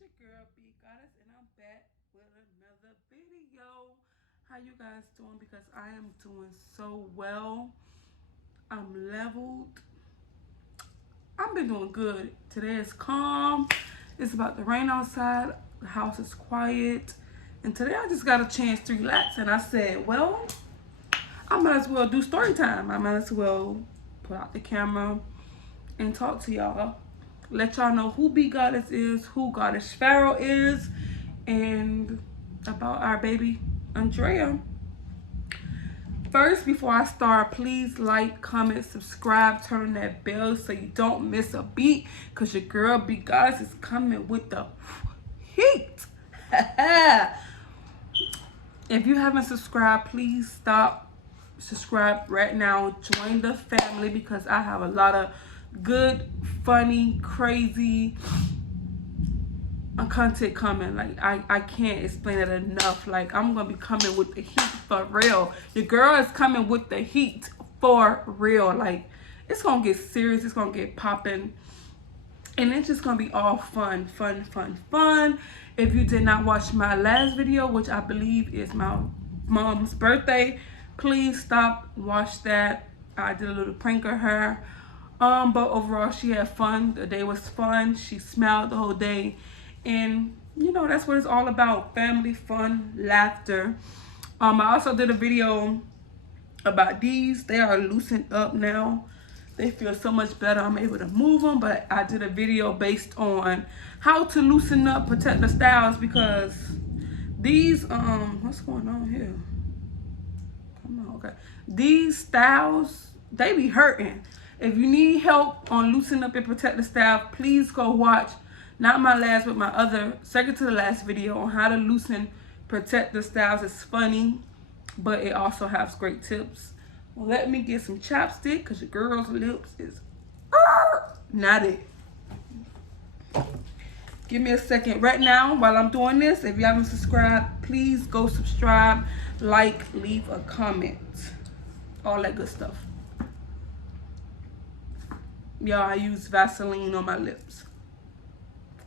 It's your girl B.Goddess, and I'm back with another video. How you guys doing? Because I am doing so well. I'm leveled. I've been doing good. Today is calm. It's about to rain outside. The house is quiet. And today I just got a chance to relax. And I said, well, I might as well do story time. I might as well put out the camera and talk to y'all. Let y'all know who B.Goddess is, who Goddess Pharaoh is, and about our baby Andrea. First, before I start, please like, comment, subscribe, turn on that bell so you don't miss a beat, because your girl B.Goddess is coming with the heat. If you haven't subscribed, please stop, subscribe right now, join the family, because I have a lot of good, funny, crazy content coming. Like I can't explain it enough. Like I'm gonna be coming with the heat for real. Your girl is coming with the heat for real. Like it's gonna get serious, it's gonna get popping, and it's just gonna be all fun. If you did not watch my last video, which I believe is my mom's birthday, please stop, watch that. I did a little prank of her. But overall she had fun. The day was fun. She smiled the whole day. And you know, that's what it's all about. Family, fun, laughter. I also did a video about these. They are loosened up now. They feel so much better. I'm able to move them. But I did a video based on how to loosen up protective styles, because these, what's going on here? Come on, okay. These styles, they be hurting. If you need help on loosening up your protective style, please go watch, not my last, but my other, second to the last video on how to loosen protective styles. It's funny, but it also has great tips. Well, let me get some chapstick, because your girl's lips is not it. Give me a second. Right now, while I'm doing this, if you haven't subscribed, please go subscribe, like, leave a comment. All that good stuff. Y'all, I use Vaseline on my lips.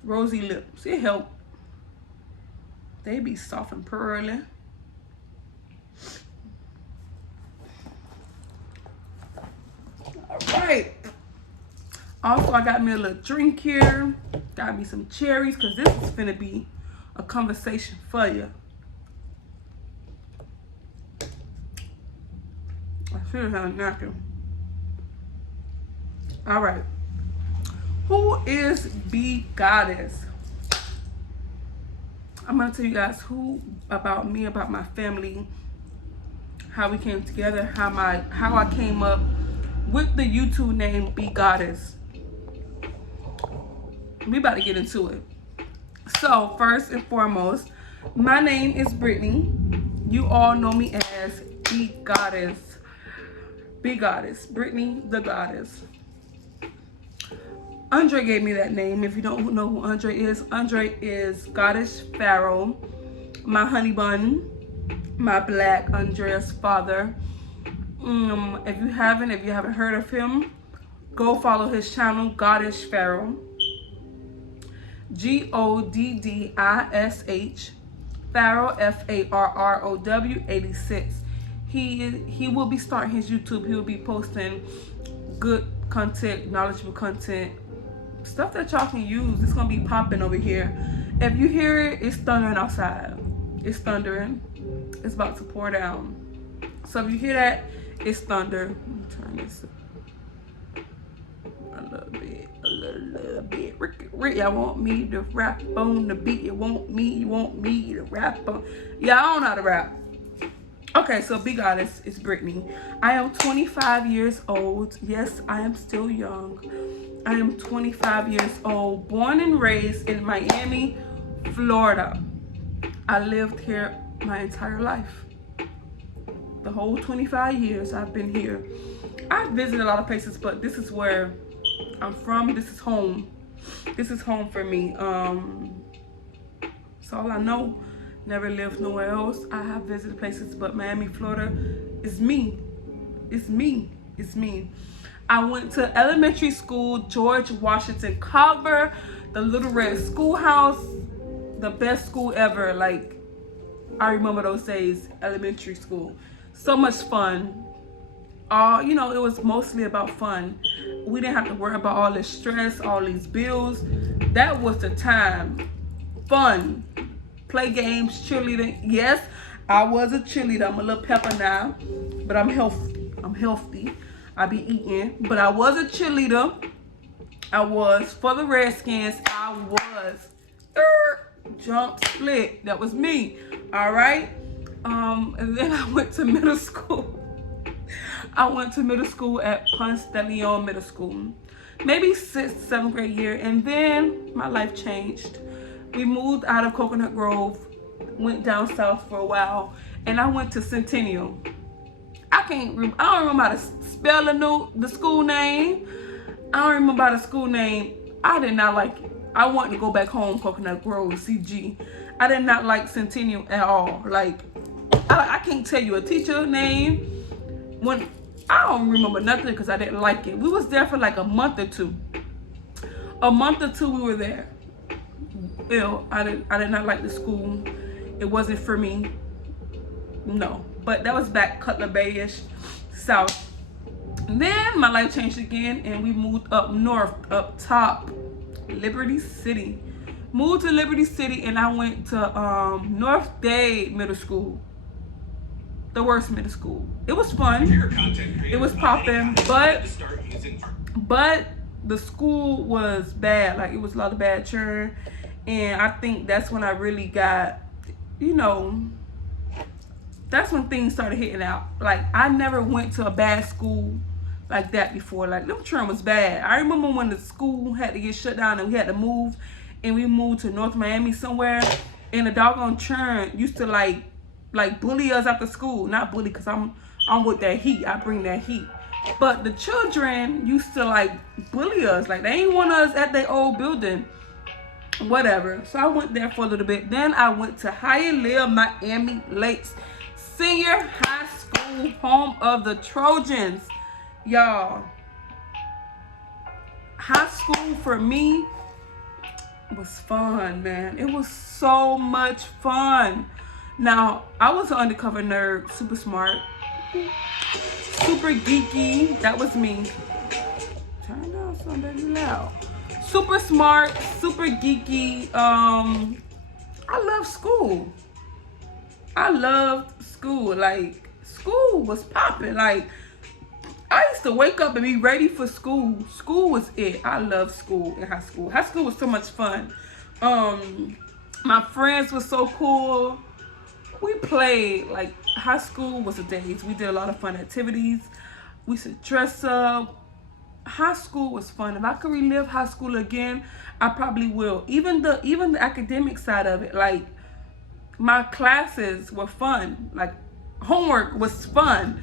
Rosy lips. It help. They be soft and pearly. Alright. Also, I got me a little drink here. Got me some cherries, because this is finna be a conversation for you. I should have a napkin. All right, who is B.Goddess? I'm gonna tell you guys about me, about my family, how we came together, how I came up with the YouTube name B.Goddess. We about to get into it. So first and foremost, my name is Britney. You all know me as B.Goddess. B.Goddess, Britney the Goddess. Andre gave me that name. If you don't know who Andre is Goddess Pharaoh, my honey bun, my black Andrea's father. If you haven't heard of him, go follow his channel, Goddess Pharaoh. GODDISH, Pharaoh, FARROW 86. He will be starting his YouTube. He will be posting good content, knowledgeable content, stuff that y'all can use. It's gonna be popping over here. If you hear it, it's thundering outside. It's thundering. It's about to pour down. So if you hear that, it's thunder. Let me turn this up a little bit. Rick, y'all want me to rap on the beat? You want me to rap on? Yeah, I don't know how to rap. Okay, so B.Goddess is Britney. I am 25 years old. Yes, I am still young. I am 25 years old, born and raised in Miami, Florida. I lived here my entire life. The whole 25 years I've been here. I've visited a lot of places, but this is where I'm from. This is home. This is home for me. That's all I know. Never lived nowhere else. I have visited places, but Miami, Florida is me. It's me. It's me. I went to elementary school, G.W Carver, the Little Red Schoolhouse. the best school ever. Like, I remember those days, elementary school. So much fun. You know, it was mostly about fun. We didn't have to worry about all this stress, all these bills. That was the time. Fun. Play games, cheerleading. Yes, I was a cheerleader. I'm a little pepper now, but I'm healthy. I be eating, but I was a cheerleader. I was for the Redskins. I was jump split. That was me. All right. And then I went to middle school. I went to middle school at Ponce Middle School. Maybe 6th, 7th grade year. And then my life changed. We moved out of Coconut Grove, went down south for a while, and I went to Centennial. I don't remember how to spell the school name. I don't remember how the school name. I did not like it. I wanted to go back home, Coconut Grove, CG. I did not like Centennial at all. Like, I can't tell you a teacher name. When I don't remember nothing because I didn't like it. We was there for like a month or two. A month or two we were there. Ew, I did not like the school. It wasn't for me. No. But that was back Cutler Bay-ish, south. Then my life changed again and we moved up north, up top, Liberty City. Moved to Liberty City and I went to North Dade Middle School. The worst middle school. It was fun. It was popping, but the school was bad. Like, it was a lot of bad churn. And I think that's when I really got, you know, that's when things started hitting out. Like, I never went to a bad school like that before. Like, them churn was bad. I remember when the school had to get shut down and we had to move, and we moved to North Miami somewhere, and the doggone churn used to like bully us after school. Not bully, because I'm with that heat. I bring that heat. But the children used to like bully us. Like, they ain't want us at their old building. Whatever. So I went there for a little bit. Then I went to HIALEAH Miami Lakes Senior High School, home of the Trojans. Y'all, high school for me was fun, man. It was so much fun. Now, I was an undercover nerd, super smart, super geeky. That was me. Turn down something loud. Super smart, super geeky. I love school. I loved school. Like, school was popping. Like, I used to wake up and be ready for school. School was it. I loved school in high school. High school was so much fun. My friends were so cool. We played, like, high school was the days. We did a lot of fun activities. We used to dress up. High school was fun. If I could relive high school again, I probably will. Even the academic side of it, like, my classes were fun. Like, homework was fun.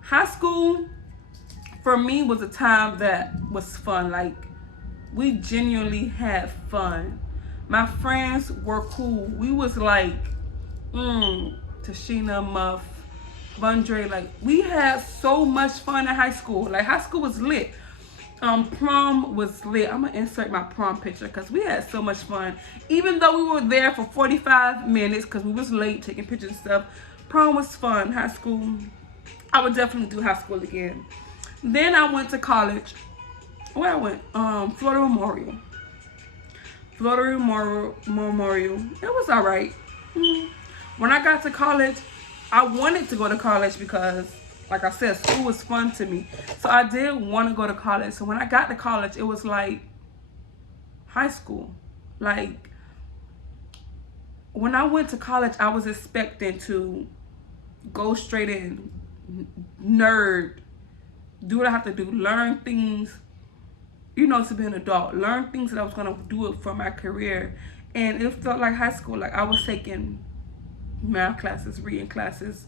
High school for me was a time that was fun. Like, we genuinely had fun. My friends were cool. We was like Tashina, Muff, Vondre. Like, we had so much fun in high school. Like, high school was lit. Prom was lit. I'm gonna insert my prom picture because we had so much fun. Even though we were there for 45 minutes because we was late taking pictures and stuff, prom was fun. High school, I would definitely do high school again. Then I went to college. Where I went? Florida Memorial. Florida Memorial. It was all right. When I got to college, I wanted to go to college because, like I said, school was fun to me. So I did want to go to college. So when I got to college, it was like high school. Like, when I went to college, I was expecting to go straight in, nerd, do what I have to do, learn things, you know, to be an adult, learn things that I was going to do it for my career. And it felt like high school. Like, I was taking math classes, reading classes,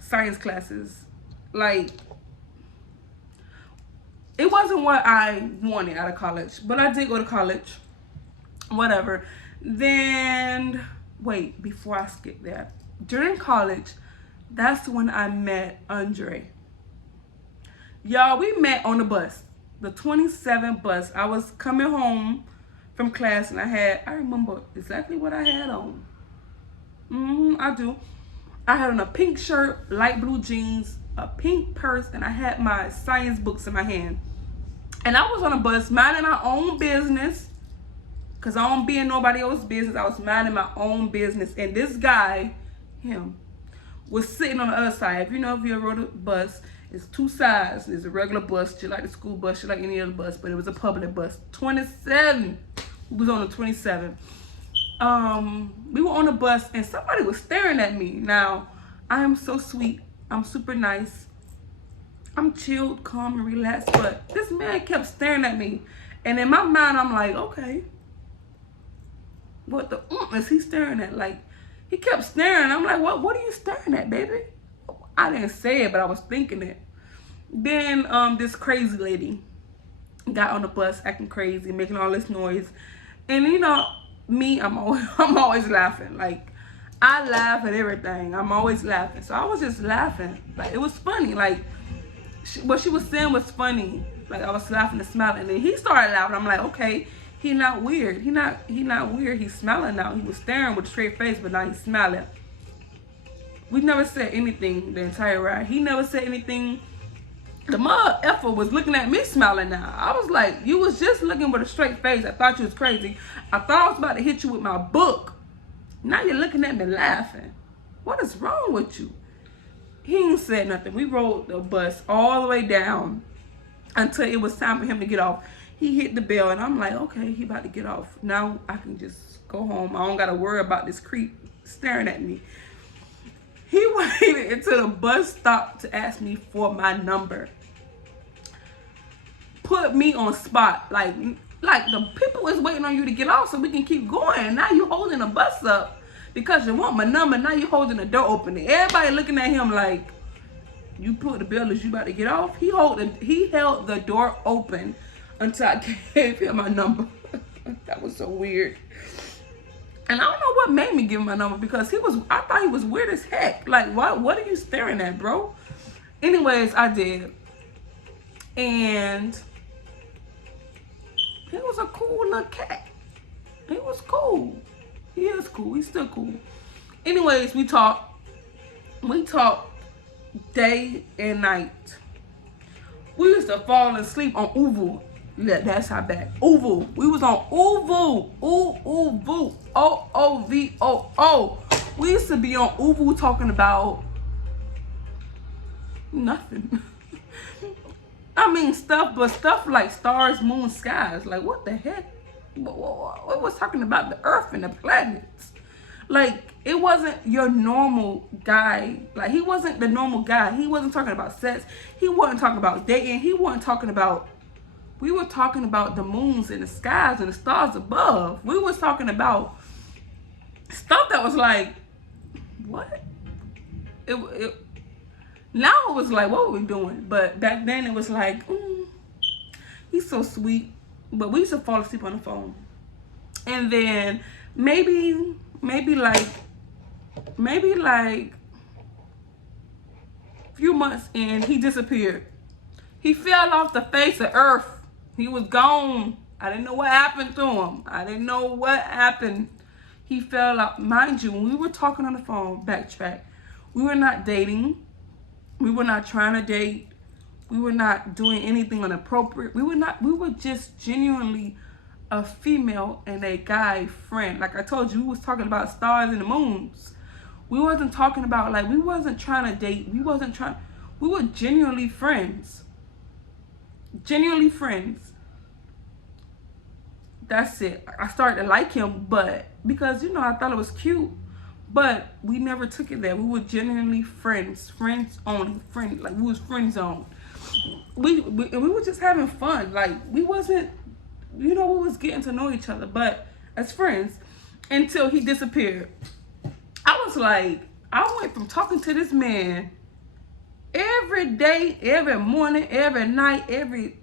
science classes. Like, it wasn't what I wanted out of college, but I did go to college. Whatever. Then, wait, before I skip that, during college, that's when I met Andrea. Y'all, we met on the bus, the 27 bus. I was coming home from class, and I remember exactly what I had on. I do. I had on a pink shirt, light blue jeans, a pink purse, and I had my science books in my hand. And I was on a bus minding my own business, because I don't be in nobody else's business. I was minding my own business. And this guy, him, was sitting on the other side. If you know, if you ever rode a bus, it's two sides. There's a regular bus, just like the school bus, just like any other bus, but it was a public bus. 27. We was on the 27. We were on the bus and somebody was staring at me. Now, I am so sweet. I'm super nice. I'm chilled, calm, and relaxed, but this man kept staring at me. And in my mind, I'm like, okay, what the is he staring at? Like, he kept staring. I'm like, what are you staring at, baby? I didn't say it, but I was thinking it. Then this crazy lady got on the bus acting crazy, making all this noise. And you know, me, I'm always laughing. Like, I laugh at everything. I'm always laughing. So I was just laughing. Like, it was funny. Like, what she was saying was funny. Like, I was laughing and smiling. And then he started laughing. I'm like, okay, he not weird. He not weird. He's smiling now. He was staring with a straight face, but now he's smiling. We never said anything the entire ride. He never said anything. The mother effer was looking at me smiling now. I was like, you was just looking with a straight face. I thought you was crazy. I thought I was about to hit you with my book. Now you're looking at me laughing. What is wrong with you? He ain't said nothing. We rode the bus all the way down until it was time for him to get off. He hit the bell and I'm like, okay, he about to get off. Now I can just go home. I don't got to worry about this creep staring at me. He waited until the bus stopped to ask me for my number. Put me on spot. Like the people is waiting on you to get off so we can keep going. Now you holding the bus up because you want my number. Now you holding the door open. Everybody looking at him like, you put the bell as you about to get off. He held the door open until I gave him my number. That was so weird. And I don't know what made me give him my number because I thought he was weird as heck. Like, what are you staring at, bro? Anyways, I did. And he was a cool little cat. He was cool. He is cool. He's still cool. Anyways, we talked day and night. We used to fall asleep on Uvu. Yeah, that's how bad. Uvu. We was on Uvu. Uvu. O-O-V-O-O. We used to be on Uvu talking about nothing. I mean, stuff like stars, moon, skies. Like, what the heck? What was talking about the earth and the planets? Like, it wasn't your normal guy. Like, he wasn't the normal guy. He wasn't talking about sex. He wasn't talking about dating. He wasn't talking about... We were talking about the moons and the skies and the stars above. We was talking about stuff that was like, what? Now it was like, what were we doing? But back then it was like, he's so sweet. But we used to fall asleep on the phone. And then maybe like a few months in, he disappeared. He fell off the face of earth. He was gone. I didn't know what happened to him. I didn't know what happened. He fell out. Mind you, when we were talking on the phone, backtrack, we were not dating. We were not trying to date. We were not doing anything inappropriate. We were just genuinely a female and a guy friend. Like I told you, we was talking about stars and the moons. We wasn't talking about, like, we wasn't trying to date. We were genuinely friends. Genuinely friends. That's it. I started to like him, but because, you know, I thought it was cute, but we never took it there. We were genuinely friends only, like we was friend zone. We were just having fun. Like, we wasn't, you know, we was getting to know each other, but as friends until he disappeared. I was like, I went from talking to this man every day, every morning, every night,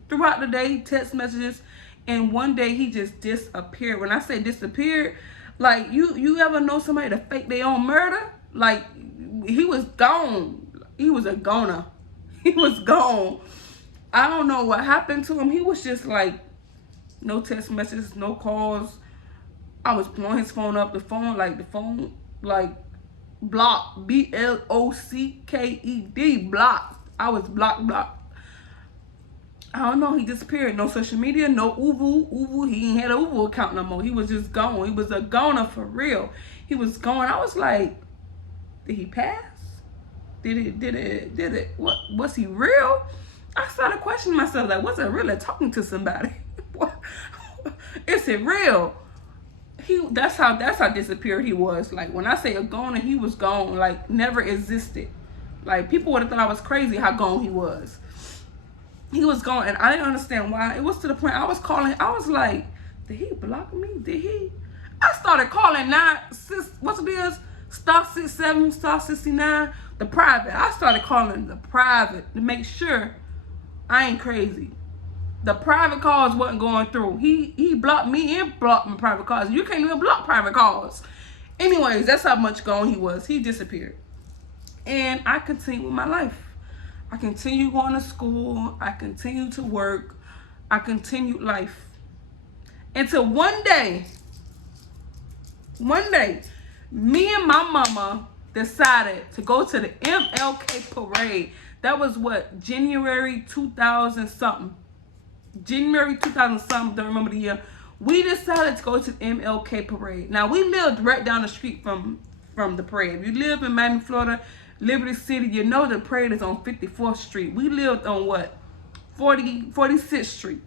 throughout the day, text messages, and one day he just disappeared. When I say disappeared, like, you ever know somebody to fake their own murder? Like, he was gone. He was a goner. He was gone. I don't know what happened to him. He was just like, No text messages, no calls. I was blowing his phone up. The phone, like, blocked. BLOCKED, blocked. I was blocked. I don't know, he disappeared. No social media, no Uvu. He ain't had an Uvu account no more. He was just gone. He was a goner for real. He was gone. I was like, did he pass? Did it, what, was he real? I started questioning myself, like, was I really talking to somebody? Is it real? That's how disappeared he was. Like, when I say a goner, he was gone, like, never existed. Like, people would have thought I was crazy how gone he was. He was gone, and I didn't understand why. It was to the point I was calling. I was like, did he block me? Did he? I started calling what's it is? Star 67, star 69, the private. I started calling the private to make sure I ain't crazy. The private calls wasn't going through. He blocked me and blocked my private calls. You can't even block private calls. Anyways, that's how much gone he was. He disappeared. And I continued with my life. I continued going to school. I continued to work. I continued life. Until one day, me and my mama decided to go to the MLK Parade. That was what, January 2000 something. January 2000 something, don't remember the year. We decided to go to the MLK Parade. Now, we lived right down the street from the parade. If you live in Miami, Florida, Liberty City, you know the parade is on 54th Street. We lived on what? 46th Street.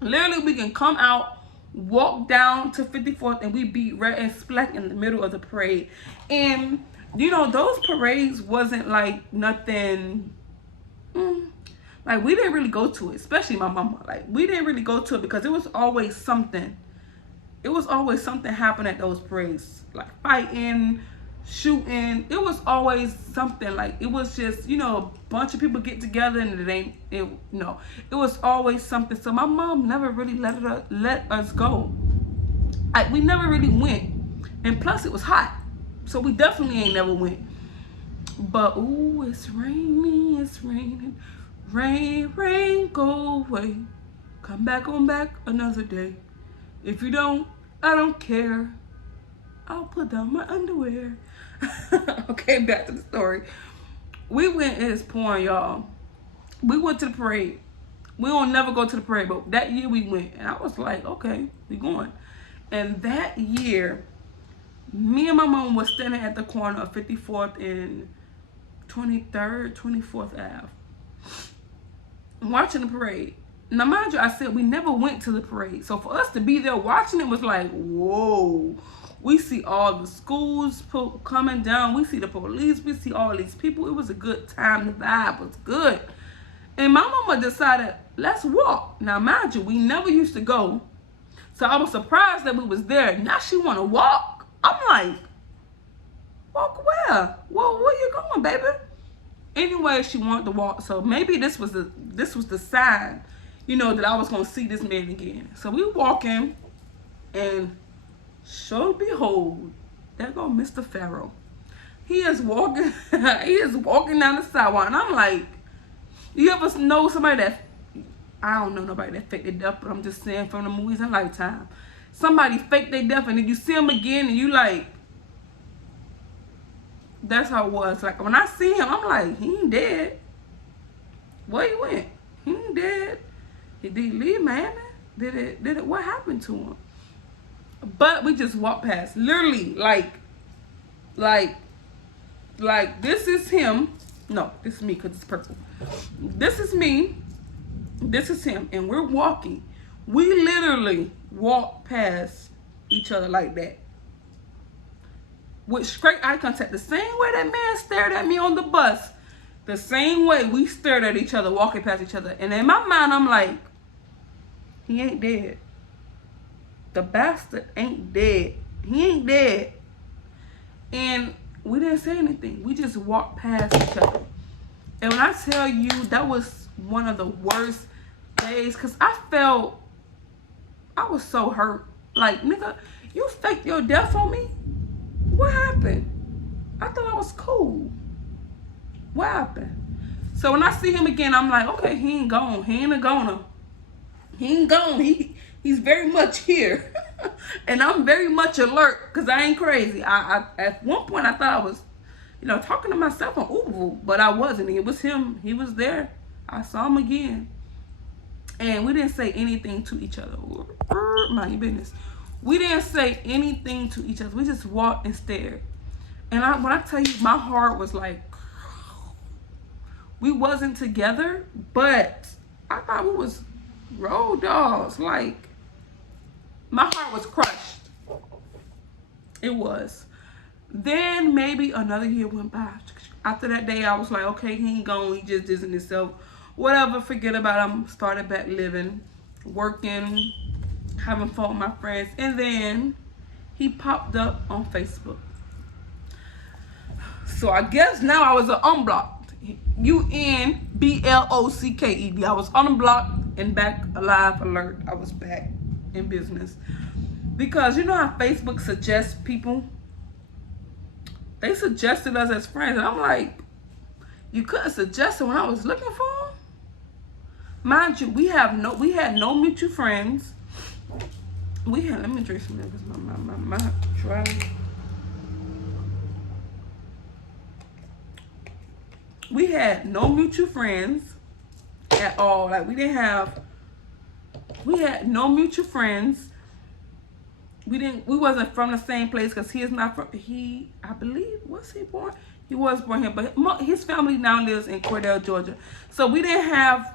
Literally, we can come out, walk down to 54th, and we be right and splack in the middle of the parade. And, you know, those parades wasn't like nothing, like, we didn't really go to it, especially my mama. Like, we didn't really go to it because it was always something. It was always something happening at those parades. Like, fighting, shooting. It was always something. Like, it was just, you know, a bunch of people get together and it was always something. So my mom never really let us go. Like, we never really went. And plus it was hot. So we definitely ain't never went. But ooh, it's raining. Rain, rain, go away. Come back on back another day. If you don't, I don't care. I'll put down my underwear. Okay, back to the story. We went, it's pouring, y'all. We went to the parade. We don't never go to the parade, but that year we went. And I was like, okay, we going. And that year, me and my mom was standing at the corner of 54th and 23rd, 24th Ave. Watching the parade. Now, mind you, I said we never went to the parade. So for us to be there watching it was like, whoa. We see all the schools coming down. We see the police. We see all these people. It was a good time. The vibe was good. And my mama decided, let's walk. Now, mind you, we never used to go. So I was surprised that we was there. Now she want to walk. I'm like, walk where? Well, where you going, baby? Anyway, she wanted to walk. So maybe this was the sign, you know, that I was going to see this man again. So we walking, and so behold, there go Mr. Pharaoh. He is walking down the sidewalk, and I'm like, you ever know somebody that, I don't know nobody that faked their death, but I'm just saying from the movies and Lifetime. Somebody faked their death, and then you see him again, and you like, that's how it was. Like, when I see him, I'm like, he ain't dead. Where he went? He ain't dead. Did he leave Miami? Did it, what happened to him? But we just walked past. Literally, like, this is him. No, this is me because it's purple. This is me. This is him. And we're walking. We literally walk past each other like that. With straight eye contact. The same way that man stared at me on the bus. The same way we stared at each other, walking past each other. And in my mind, I'm like, he ain't dead. The bastard ain't dead. He ain't dead. And we didn't say anything. We just walked past each other. And when I tell you, that was one of the worst days. Because I was so hurt. Like, nigga, you faked your death on me? What happened? I thought I was cool. What happened? So when I see him again, I'm like, okay, he ain't gone. He ain't a goner. He ain't gone. He He's very much here. And I'm very much alert because I ain't crazy. I at one point I thought I was, talking to myself on Uber, but I wasn't. It was him. He was there. I saw him again. And we didn't say anything to each other. Mind your business. We didn't say anything to each other. We just walked and stared. And when I tell you, my heart was like, we wasn't together, but I thought we was road dogs. Like, my heart was crushed. It was. Then maybe another year went by. After that day, I was like, okay, he ain't gone. He just distanced himself. Whatever, forget about him. Started back living, working, having fun with my friends. And then he popped up on Facebook. So I guess now I was unblocked. UNBLOCKED. I was unblocked and back alive, alert. I was back in business. Because you know how Facebook suggests people? They suggested us as friends. And I'm like, you couldn't suggest it when I was looking for them? Mind you, we had no mutual friends. Let me drink some milk because my dry. We had no mutual friends at all. Like, we had no mutual friends. We wasn't from the same place because he is not from, I believe, was he born? He was born here, but his family now lives in Cordell, Georgia. So we didn't have,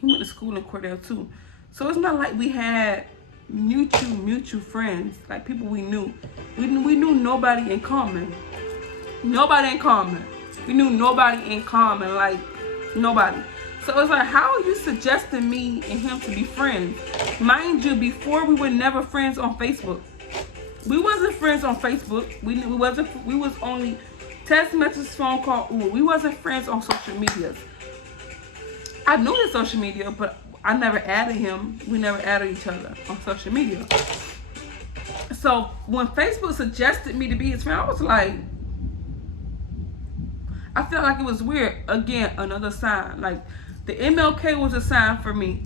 he went to school in Cordell too. So it's not like we had mutual friends, like people we knew. We knew nobody in common. Nobody in common. We knew nobody in common, like nobody. So it's like, how are you suggesting me and him to be friends? Mind you, before we were never friends on Facebook. We wasn't friends on Facebook. We was only text messages, phone call. We wasn't friends on social media. I knew his social media, but I never added him. We never added each other on social media. So when Facebook suggested me to be his friend, I was like, I felt like it was weird. Again, another sign. Like, the MLK was a sign for me.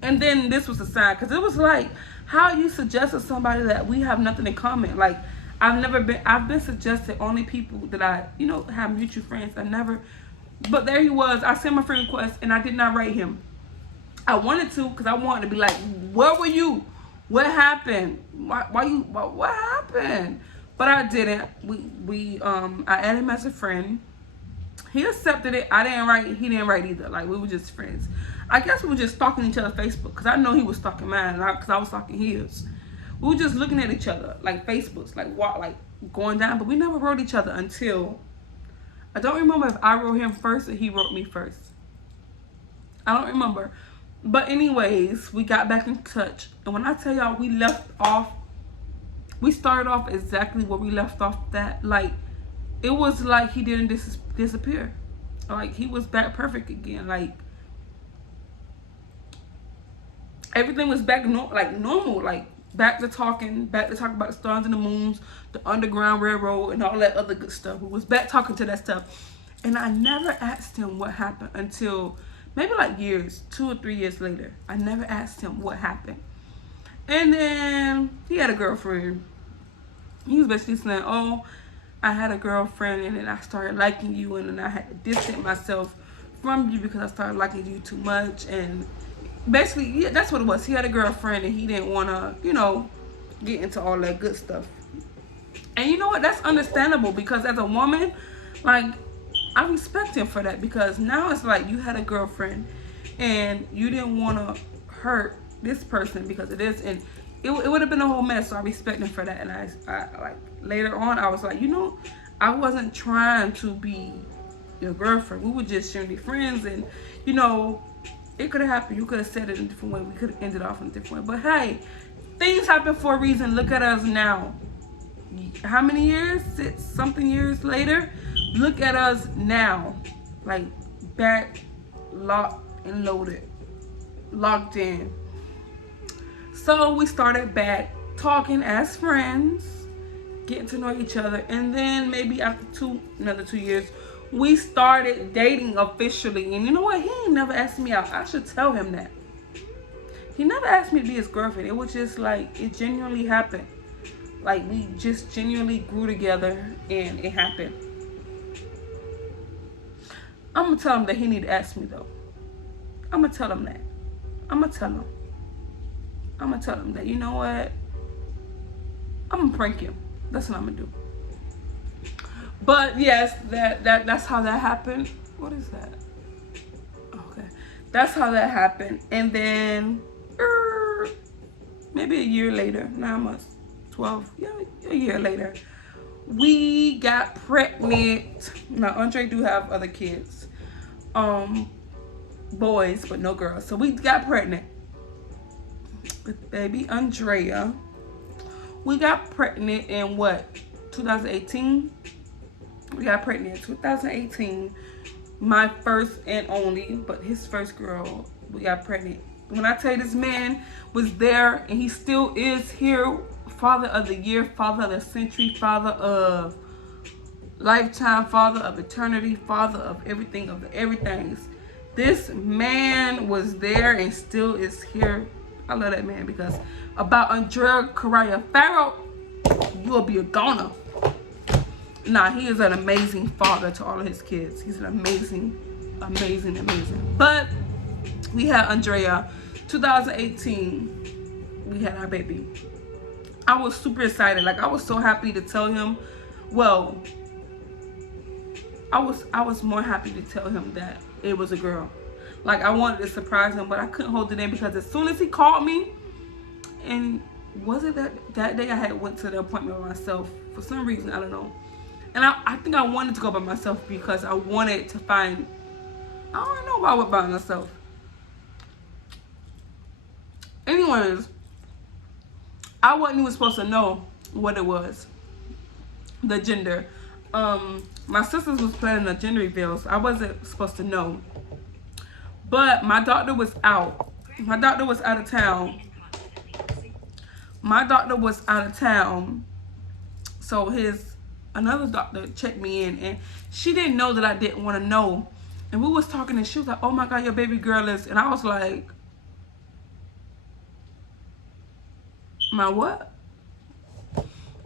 And then this was a sign. Because it was like, how you suggested somebody that we have nothing in common. Like, I've been suggested only people that I, have mutual friends. But there he was. I sent my friend request and I did not write him. I wanted to because I wanted to be like, where were you? What happened? What happened? But I didn't. I added him as a friend. He accepted it. I didn't write. He didn't write either. Like, we were just friends. I guess we were just stalking each other Facebook because I know he was stalking mine because I was stalking his. We were just looking at each other like Facebooks, like going down, but we never wrote each other until, I don't remember if I wrote him first or he wrote me first. I don't remember. But anyways, we got back in touch. And when I tell y'all we started off exactly where we left off. That, like, it was like he didn't disappear. Like, he was back perfect again. Like, everything was back normal. Like, back to talking about the stars and the moons, the Underground Railroad, and all that other good stuff. We was back talking to that stuff. And I never asked him what happened until maybe like 2 or 3 years later. I never asked him what happened. And then he had a girlfriend. He was basically saying, oh, I had a girlfriend and then I started liking you and then I had to distance myself from you because I started liking you too much. And basically, yeah, that's what it was. He had a girlfriend and he didn't want to, get into all that good stuff. And you know what? That's understandable because as a woman, like, I respect him for that because now it's like you had a girlfriend and you didn't want to hurt this person because it is, and it would have been a whole mess. So I respect him for that. And I like, later on, I was like, I wasn't trying to be your girlfriend. We were just sharing friends, and it could have happened. You could have said it in a different way. We could have ended off in a different way. But hey, things happen for a reason. Look at us now. How many years? 6-something years later. Look at us now. Like, back, locked and loaded. Locked in. So we started back talking as friends, getting to know each other, and then maybe after another 2 years, we started dating officially. And you know what? He ain't never asked me out. I should tell him that. He never asked me to be his girlfriend. It was just like, it genuinely happened. Like, we just genuinely grew together and it happened. I'm going to tell him that he need to ask me, though. I'm going to tell him that. I'm going to tell him. I'm going to tell him that, you know what? I'm going to prank him. That's what I'm going to do. But, yes, that's how that happened. What is that? Okay. That's how that happened. And then, maybe a year later, 9 months, 12, yeah, a year later, we got pregnant. Now, Andre do have other kids, boys, but no girls. So we got pregnant with baby Andrea. We got pregnant in what, 2018? We got pregnant in 2018. My first and only, but his first girl. We got pregnant. When I tell you, this man was there, and he still is here. Father of the year, father of the century, father of lifetime, father of eternity, father of everything, of the everythings. This man was there and still is here. I love that man, because about Andrea Farrow, you'll be a goner. Nah, he is an amazing father to all of his kids. He's an amazing. But we had Andrea. 2018, we had our baby. I was super excited. Like, I was so happy to tell him. Well, I was more happy to tell him that it was a girl. Like, I wanted to surprise him, but I couldn't hold it in, because as soon as he called me, and was it that day I had went to the appointment by myself for some reason, I don't know. And I think I wanted to go by myself because I wanted to find, I don't know why I went by myself. Anyways, I wasn't even supposed to know what it was, the gender. My sisters was planning a gender reveal, so I wasn't supposed to know. But my doctor was out. My doctor was out of town. So another doctor checked me in, and she didn't know that I didn't want to know. And we was talking, and she was like, oh my God, your baby girl is, and I was like, my what?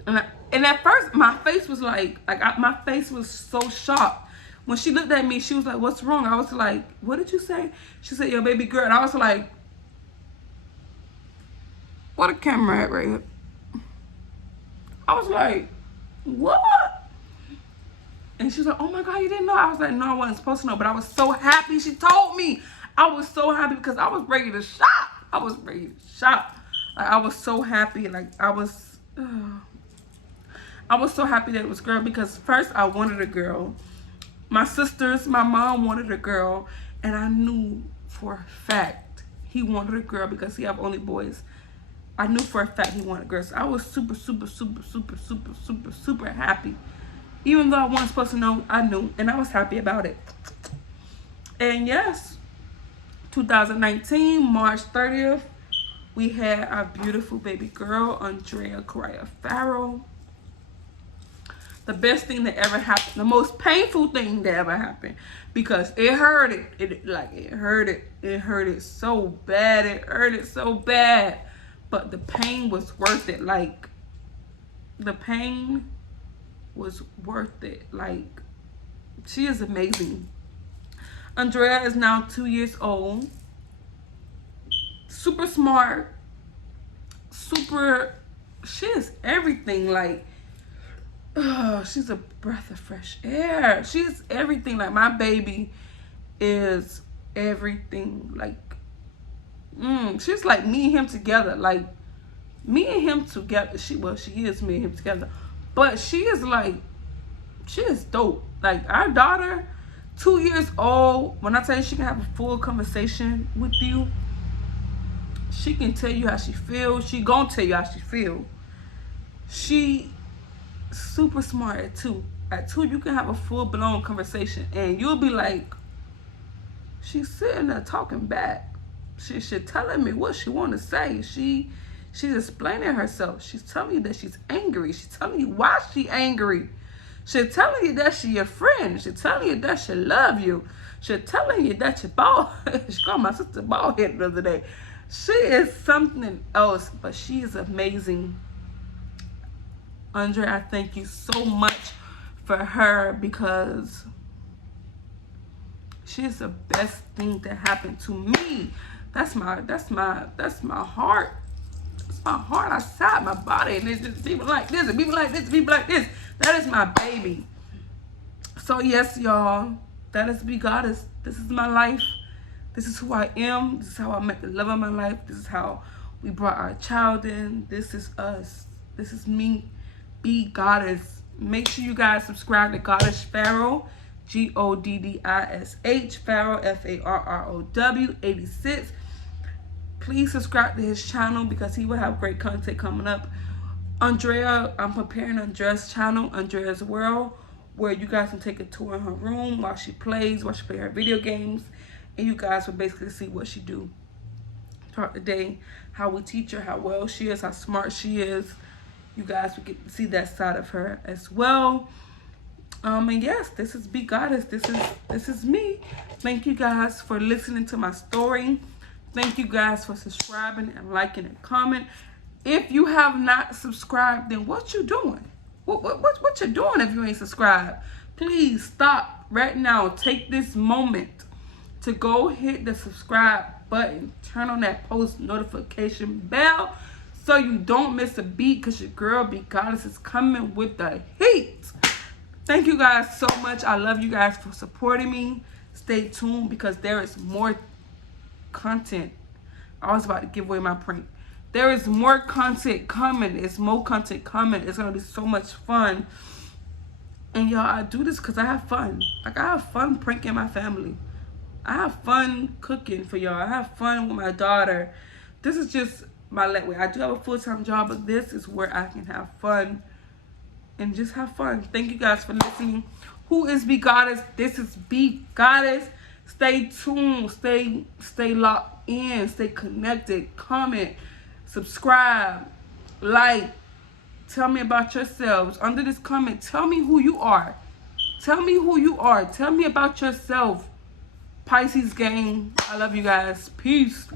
And at first, my face was my face was so shocked. When she looked at me, she was like, what's wrong? I was like, what did you say? She said, your baby girl. And I was like, what a camera at right here? I was like, what? And she was like, oh my God, you didn't know? I was like, no, I wasn't supposed to know. But I was so happy she told me. I was so happy because I was ready to shop. Like, I was so happy. Like, I was so happy that it was a girl, because first I wanted a girl. My sisters, my mom wanted a girl, and I knew for a fact he wanted a girl because he have only boys. I knew for a fact he wanted a girl. So I was super happy. Even though I wasn't supposed to know, I knew, and I was happy about it. And yes, 2019, March 30th, we had our beautiful baby girl, Andrea Pharaoh. The best thing that ever happened, the most painful thing that ever happened, because it hurt it hurt so bad, but the pain was worth it. Like, the pain was worth it. Like, she is amazing. Andrea is now 2 years old, super smart, she is everything. Like, she's a breath of fresh air. She's everything. Like, my baby is everything. Like, she's like me and him together. Like, me and him together. She is me and him together. But she is dope. Like, our daughter, 2 years old, when I tell you she can have a full conversation with you, she can tell you how she feels. She gonna tell you how she feels. She super smart at 2. At 2, you can have a full-blown conversation, and you'll be like, she's sitting there talking back. She's telling me what she want to say. She's explaining herself. She's telling you that she's angry. She's telling you why she's angry. She's telling you that she's your friend. She's telling you that she love you. She's telling you that you're bald. She called my sister bald head the other day. She is something else, but she is amazing. Andrea, I thank you so much for her because she is the best thing that happened to me. That's my heart. That's my heart outside my body. And it's just people like this and people like this and people like this. That is my baby. So yes, y'all, that is B.Goddess. This is my life. This is who I am. This is how I met the love of my life. This is how we brought our child in. This is us. This is me, B.Goddess. Make sure you guys subscribe to Goddess Pharaoh, GODDISH, Pharaoh, FARROW 86. Please subscribe to his channel because he will have great content coming up. Andrea, I'm preparing Andrea's channel, Andrea's World, where you guys can take a tour in her room while she plays her video games, and you guys will basically see what she do throughout the day, how we teach her, how well she is, how smart she is. You guys will get to see that side of her as well. And yes, this is B.Goddess. This is me. Thank you guys for listening to my story. Thank you guys for subscribing and liking and comment. If you have not subscribed, then what you doing? What you doing if you ain't subscribed? Please stop right now. Take this moment to go hit the subscribe button. Turn on that post notification bell so you don't miss a beat, because your girl B.Goddess is coming with the heat. Thank you guys so much. I love you guys for supporting me. Stay tuned because there is more content. I was about to give away my prank. There is more content coming. It's more content coming. It's going to be so much fun. And y'all, I do this because I have fun. Like, I have fun pranking my family. I have fun cooking for y'all. I have fun with my daughter. This is just my let way. I do have a full-time job, but this is where I can have fun and just have fun. Thank you guys for listening. Who is B.Goddess? This is B.Goddess. Stay tuned. Stay locked in. Stay connected. Comment. Subscribe. Like. Tell me about yourselves. Under this comment, tell me who you are. Tell me who you are. Tell me about yourself. Pisces gang. I love you guys. Peace.